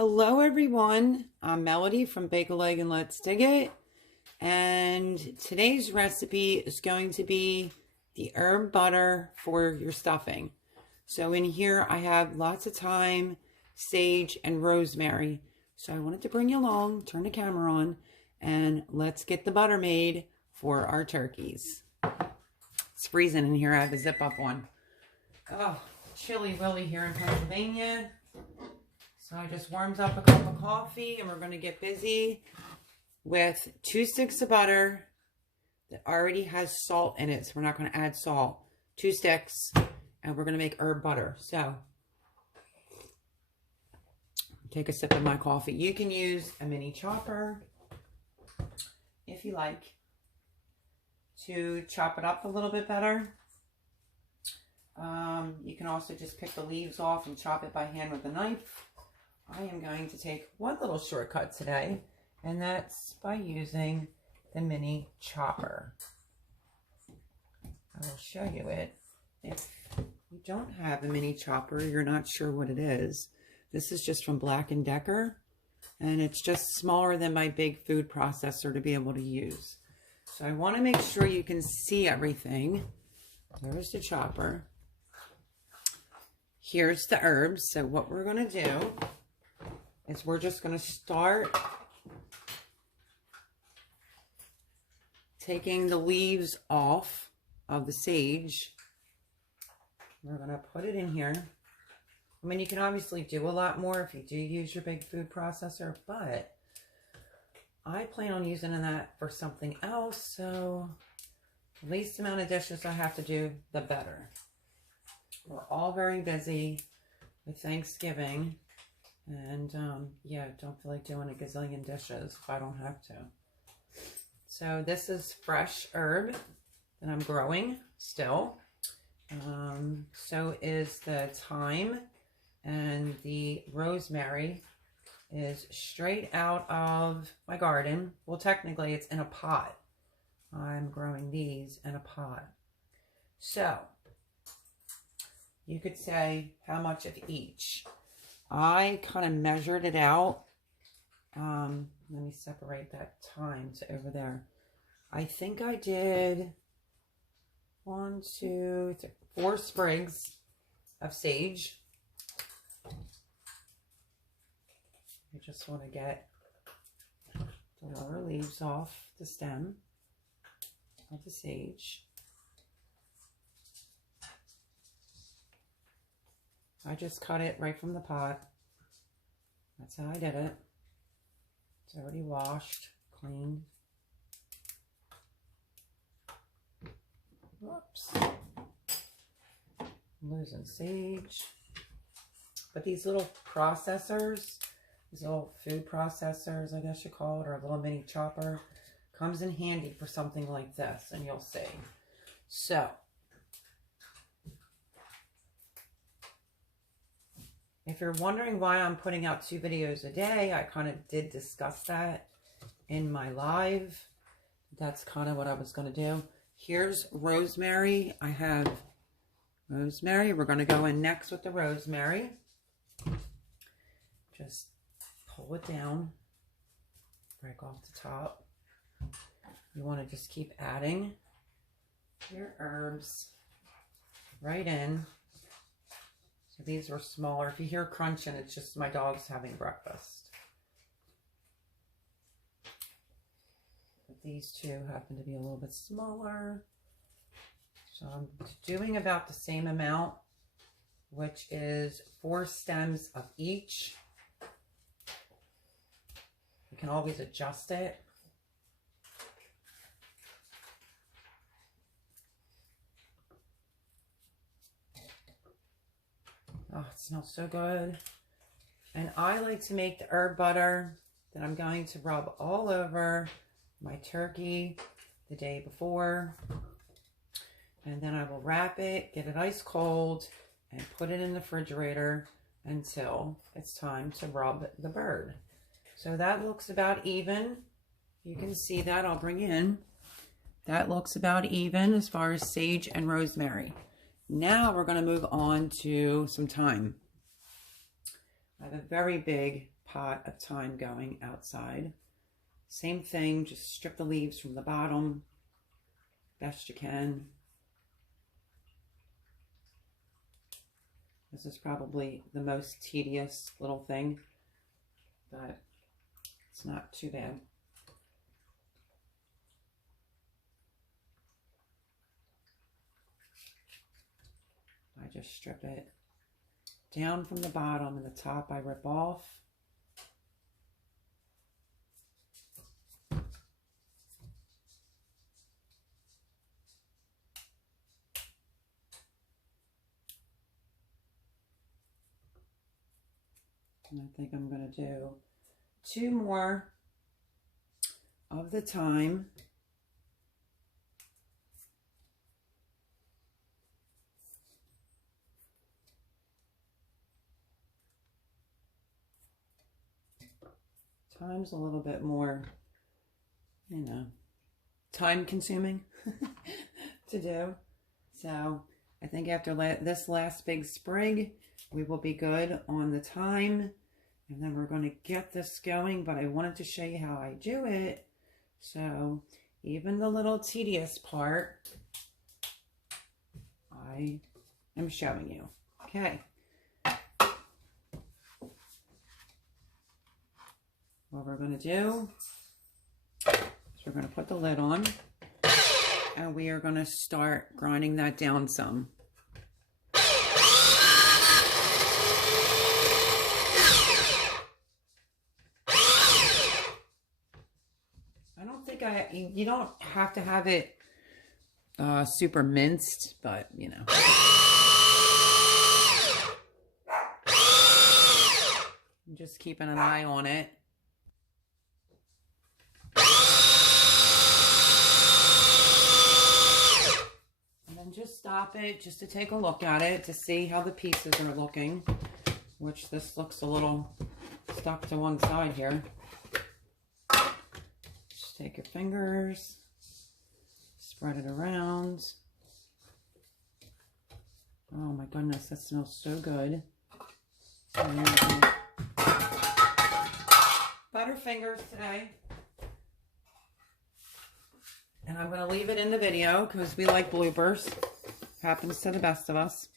Hello everyone, I'm Melody from Bake a Leg and Let's Dig It, and today's recipe is going to be the herb butter for your stuffing. So in here I have lots of thyme, sage, and rosemary. So I wanted to bring you along, turn the camera on, and let's get the butter made for our turkeys. It's freezing in here, I have a zip up on. Oh, chilly willy here in Pennsylvania. So I just warmed up a cup of coffee and we're going to get busy with 2 sticks of butter that already has salt in it. So we're not going to add salt. 2 sticks and we're going to make herb butter. So take a sip of my coffee. You can use a mini chopper if you like to chop it up a little bit better. You can also just pick the leaves off and chop it by hand with a knife. I am going to take one little shortcut today, and that's by using the mini chopper. I will show you it. If you don't have a mini chopper, you're not sure what it is. This is just from Black & Decker, and it's just smaller than my big food processor to be able to use. So I want to make sure you can see everything. There's the chopper. Here's the herbs. So what we're going to do is we're just going to start taking the leaves off of the sage. We're going to put it in here. I mean, you can obviously do a lot more if you do use your big food processor, but I plan on using that for something else, so the least amount of dishes I have to do, the better. We're all very busy with Thanksgiving. And, yeah, don't feel like doing a gazillion dishes if I don't have to. So this is fresh herb that I'm growing still. So is the thyme, and the rosemary is straight out of my garden. Well, technically it's in a pot. I'm growing these in a pot. So you could say how much of each. I kind of measured it out. Let me separate that thyme to over there. I think I did 1, 2, 3, 4 sprigs of sage. I just want to get the lower leaves off the stem of the sage. I just cut it right from the pot. That's how I did it. It's already washed, cleaned. Whoops. I'm losing sage. But these little processors, these little food processors, I guess you call it, or a little mini chopper, comes in handy for something like this, and you'll see. So, if you're wondering why I'm putting out 2 videos a day, I kind of did discuss that in my live. That's kind of what I was going to do. Here's rosemary. I have rosemary. We're going to go in next with the rosemary. Just pull it down. Break off the top. You want to just keep adding your herbs right in. These were smaller. If you hear crunching, it's just my dog's having breakfast. But these 2 happen to be a little bit smaller. So I'm doing about the same amount, which is 4 stems of each. You can always adjust it. Oh, it smells so good. And I like to make the herb butter that I'm going to rub all over my turkey the day before. And then I will wrap it, get it ice cold, and put it in the refrigerator until it's time to rub the bird. So that looks about even. You can see that. I'll bring it in. That looks about even as far as sage and rosemary. Now we're going to move on to some thyme. I have a very big pot of thyme going outside. Same thing, just strip the leaves from the bottom best you can. This is probably the most tedious little thing, but it's not too bad. I just strip it down from the bottom, and the top I rip off. And I think I'm going to do 2 more of the thyme. Thyme's a little bit more, you know, time consuming to do. So I think after this last big sprig, we will be good on the thyme. And then we're going to get this going, but I wanted to show you how I do it. So even the little tedious part, I am showing you. Okay. What we're going to do is we're going to put the lid on, and we are going to start grinding that down some. You don't have to have it super minced, but you know. I'm just keeping an eye on it. And then just stop it just to take a look at it to see how the pieces are looking, which this looks a little stuck to one side here. Take your fingers, spread it around. Oh my goodness, that smells so good. Butterfingers today. And I'm going to leave it in the video because we like bloopers. Happens to the best of us.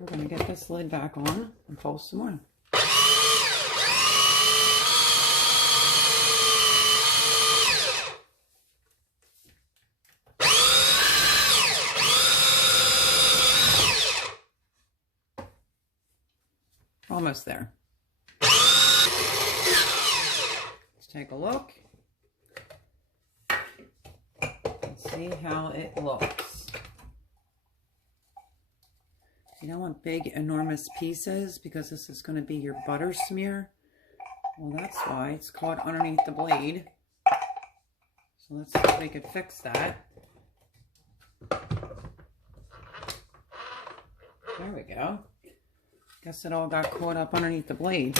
We're going to get this lid back on and fold some more. Almost there. Let's take a look and see how it looks. You don't want big, enormous pieces because this is going to be your butter smear. Well, that's why it's called underneath the blade. So let's see if we could fix that. There we go. Guess it all got caught up underneath the blade.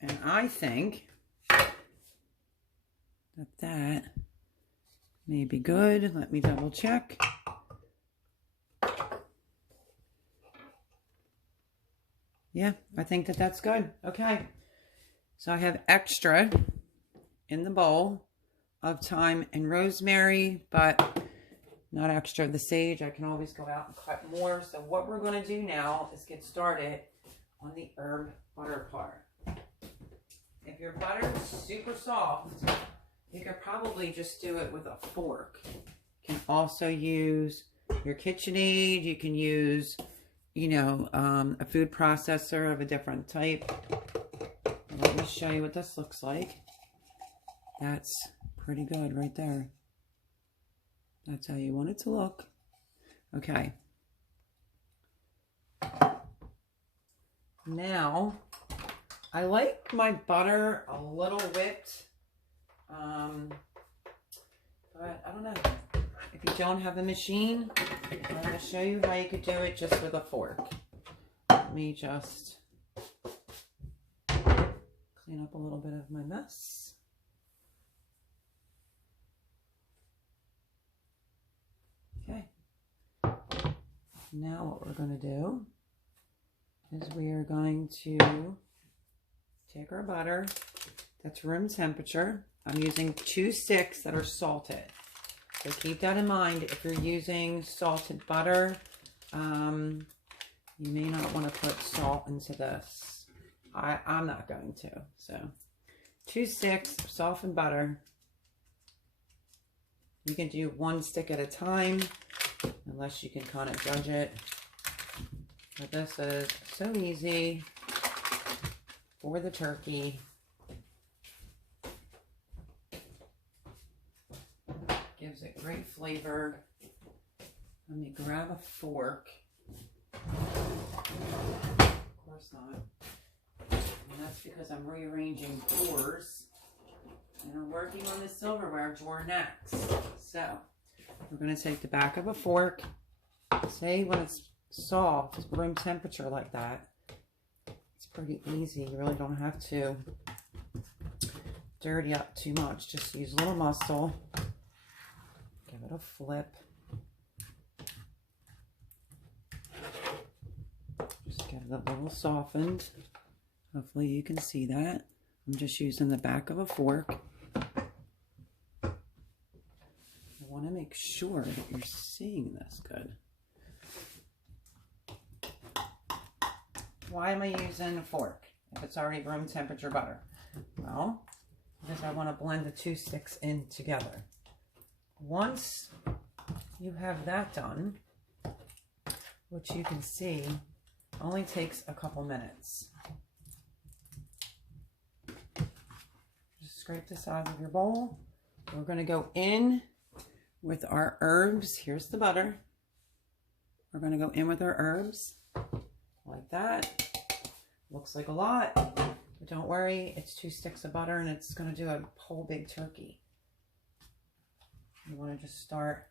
And I think that may be good. Let me double check. Yeah, I think that that's good. Okay, so I have extra in the bowl of thyme and rosemary, but not extra of the sage. I can always go out and cut more. So what we're going to do now is get started on the herb butter part. If your butter is super soft, you could probably just do it with a fork. You can also use your KitchenAid. You can use, you know, a food processor of a different type. Let me show you what this looks like. That's pretty good right there. That's how you want it to look. Okay. Now, I like my butter a little whipped, but I don't know. If you don't have a machine, I'm going to show you how you could do it just with a fork. Let me just clean up a little bit of my mess. Okay. Now what we're going to do is we are going to take our butter that's room temperature. I'm using 2 sticks that are salted. So keep that in mind. If you're using salted butter, you may not want to put salt into this. I'm not going to. So 2 sticks of softened butter. You can do 1 stick at a time, unless you can kind of judge it. But this is so easy for the turkey. Gives it great flavor. Let me grab a fork. Of course not. And that's because I'm rearranging drawers. And I'm working on the silverware drawer next. So, we're going to take the back of a fork. Say when it's soft, room temperature like that, it's pretty easy. You really don't have to dirty up too much. Just use a little muscle. Give it a flip. Just get it a little softened. Hopefully you can see that. I'm just using the back of a fork. I want to make sure that you're seeing this good. Why am I using a fork if it's already room temperature butter? Well, because I want to blend the 2 sticks in together. Once you have that done, which you can see only takes a couple minutes. Just scrape the sides of your bowl. We're going to go in with our herbs. Here's the butter. We're going to go in with our herbs like that. Looks like a lot, but don't worry, it's 2 sticks of butter and it's going to do a whole big turkey. You want to just start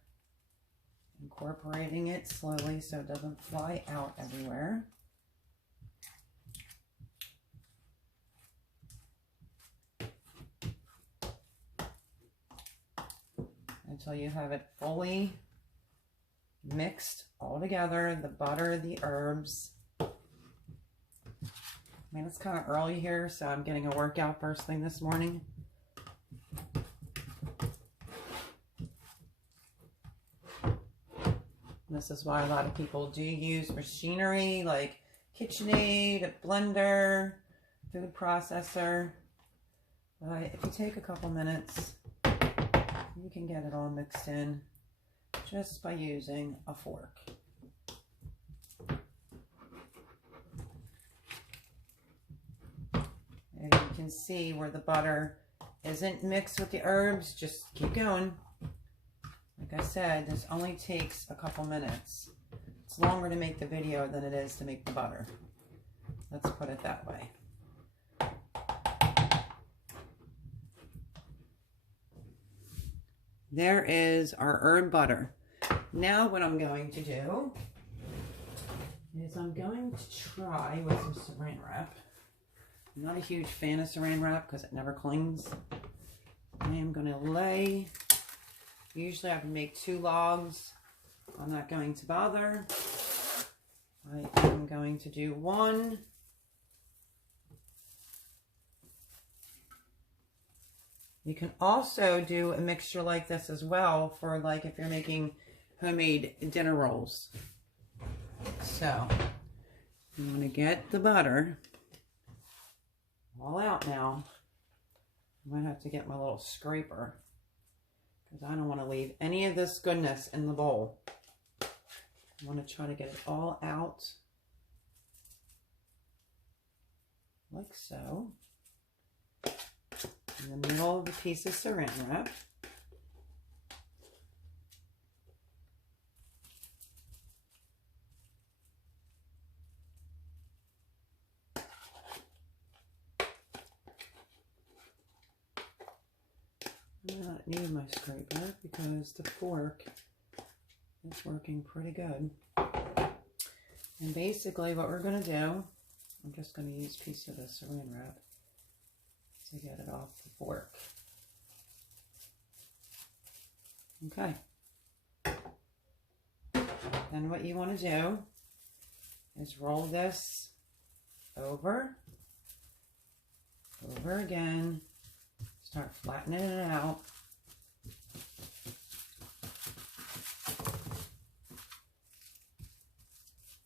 incorporating it slowly so it doesn't fly out everywhere. Until you have it fully mixed all together, the butter, the herbs. I mean, it's kind of early here, so I'm getting a workout first thing this morning. This is why a lot of people do use machinery like KitchenAid, a blender, food processor. But if you take a couple minutes, you can get it all mixed in just by using a fork. And you can see where the butter isn't mixed with the herbs. Just keep going. Like I said, this only takes a couple minutes. It's longer to make the video than it is to make the butter. Let's put it that way. There is our herb butter. Now what I'm going to do is I'm going to try with some saran wrap. I'm not a huge fan of saran wrap because it never clings. I am going to lay, usually I can make 2 logs. I'm not going to bother. I am going to do 1. You can also do a mixture like this as well for like if you're making homemade dinner rolls. So, I'm going to get the butter all out now. I might have to get my little scraper because I don't want to leave any of this goodness in the bowl. I want to try to get it all out like so. In the middle of the piece of saran wrap. I'm not needing my scraper because the fork is working pretty good. And basically what we're going to do, I'm just going to use a piece of the saran wrap. to get it off the fork. Okay. Then what you want to do is roll this over again, start flattening it out.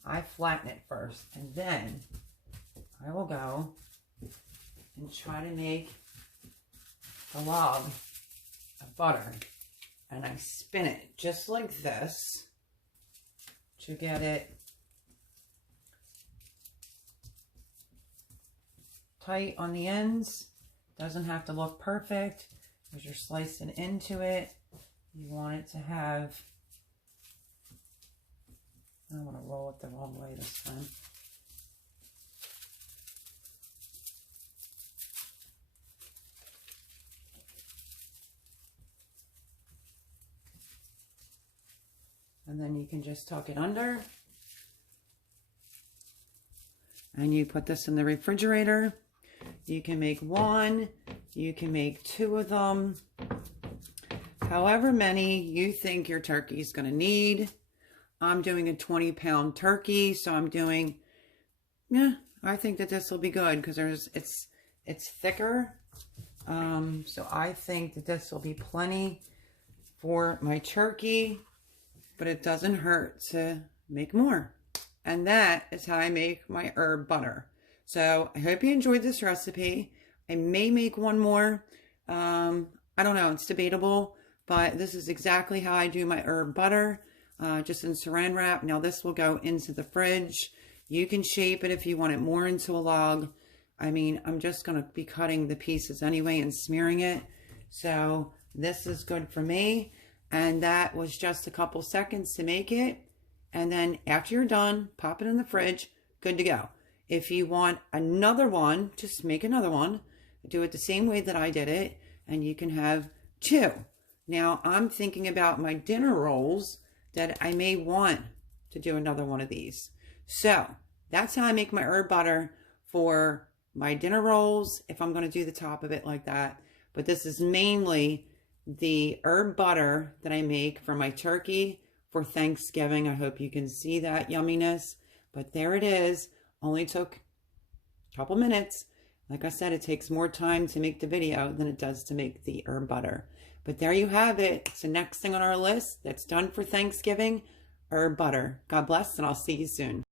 I flatten it first, and then I will go and try to make a log of butter, and I spin it just like this to get it tight on the ends. Doesn't have to look perfect as you're slicing into it. You want it to have, I don't want to roll it the wrong way this time. And then you can just tuck it under. And you put this in the refrigerator. You can make one, you can make two of them. However many you think your turkey is going to need. I'm doing a 20-pound turkey, so I'm doing, I think that this will be good because it's thicker. So I think that this will be plenty for my turkey, but it doesn't hurt to make more. And that is how I make my herb butter. So I hope you enjoyed this recipe. I may make one more. I don't know, it's debatable, but this is exactly how I do my herb butter, just in saran wrap. Now this will go into the fridge. You can shape it if you want it more into a log. I mean, I'm just going to be cutting the pieces anyway and smearing it. So this is good for me. And that was just a couple seconds to make it. And then after you're done, pop it in the fridge, good to go. If you want another one, just make another one. Do it the same way that I did it, and you can have two. Now, I'm thinking about my dinner rolls that I may want to do another one of these. So, that's how I make my herb butter for my dinner rolls, if I'm going to do the top of it like that. But this is mainly the herb butter that I make for my turkey for Thanksgiving. I hope you can see that yumminess. But there it is. Only took a couple minutes. Like I said, it takes more time to make the video than it does to make the herb butter. But there you have it. It's the next thing on our list that's done for Thanksgiving, herb butter. God bless, and I'll see you soon.